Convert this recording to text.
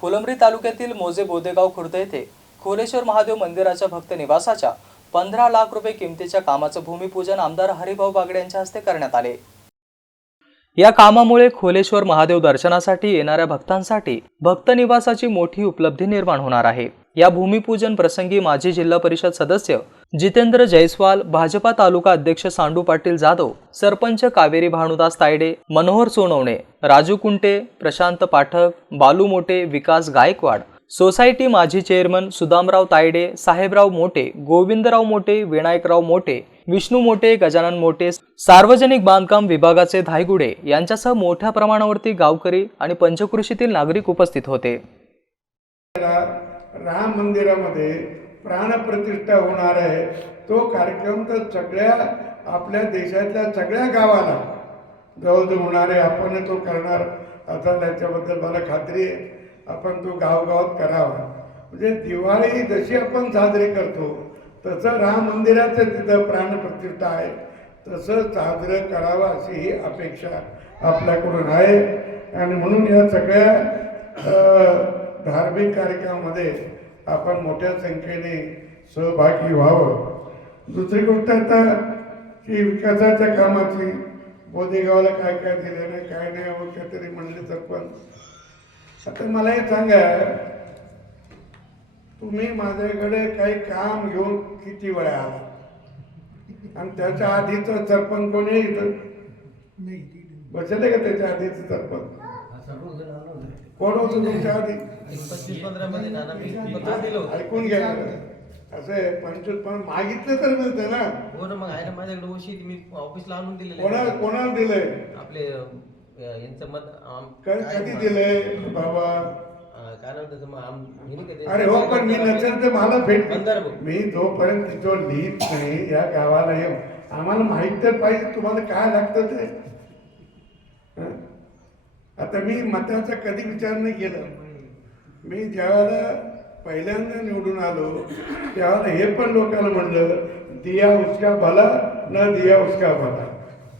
फुलंब्री तालुक्यातील मोजे बोदेगाव खुर्द येथे खोलेश्वर महादेव मंदिराच्या भक्त निवासाच्या पंधरा लाख रुपये किमतीच्या कामाचं भूमिपूजन आमदार हरिभाऊ बागडे यांच्या हस्ते करण्यात आले. या कामामुळे खोलेश्वर महादेव दर्शनासाठी येणाऱ्या भक्तांसाठी भक्त निवासाची मोठी उपलब्धी निर्माण होणार आहे. या भूमिपूजन प्रसंगी माजी जिल्हा परिषद सदस्य जितेंद्र जयस्वाल भाजपा तालुका अध्यक्ष सांडू पाटील जाधव सरपंच कावेरी भानुदास तायडे मनोहर सोनवणे राजू कुंटे प्रशांत पाठक बालू मोटे विकास गायकवाड सोसायटी माजी चेअरमन सुदामराव तायडे साहेबराव मोटे गोविंदराव मोटे विनायकराव मोटे विष्णू मोटे गजानन मोटे सार्वजनिक बांधकाम विभागाचे धायगुडे यांच्यासह मोठ्या प्रमाणावरती गावकरी आणि पंचकृषीतील नागरिक उपस्थित होते. राम मंदिरामध्ये प्राणप्रतिष्ठा होणार आहे. तो कार्यक्रम तर सगळ्या आपल्या देशातल्या सगळ्या गावाला जवळजवळ होणार आहे. आपण तो करणार. आता त्याच्याबद्दल मला खात्री आहे. आपण तो गावगावात करावा. म्हणजे दिवाळी जशी आपण साजरी करतो तसं राम मंदिराचं तिथं प्राणप्रतिष्ठा आहे. तसं साजरं करावं अशी ही अपेक्षा आपल्याकडून आहे. आणि म्हणून या सगळ्या धार्मिक कार्यक्रमामध्ये आपण मोठ्या संख्येने सहभागी व्हावं. दुसरी गोष्ट आता की विकासाच्या कामाची बोदेगावला काय काय दिलं नाही काय नाही हो काहीतरी म्हणले सरपंच आता मला हे सांगा तुम्ही माझ्याकडे काही काम घेऊन किती वेळा आला आणि त्याच्या आधीचं सरपंच कोणी इथं. बसले का त्याच्या आधीचं सरपंच? कोण होतं तुमच्या आधी? दिलं ऐकून घ्या असं आहे पण मागितलं तर मिळतं ना. हो ना मग आहे ना माझ्याकडे ओशी मी ऑफिसला आणून दिलेलं कोणा आहे. कोणाला दिलंय? आपले यांचं मत कधी. दिलंय? बाबा. अरे हो पण मी नसेल तर मला भेट. मी जोपर्यंत तिथं लिहित नाही या गावाला येऊ आम्हाला माहीत तर पाहिजे तुम्हाला काय लागतं ते? आता मी मताचा कधी विचार नाही केला. मी ज्यावेळेला पहिल्यांदा निवडून आलो त्यावेळेला हे पण लोकांना म्हणलं दिया उसका भला न दिया उसका भला.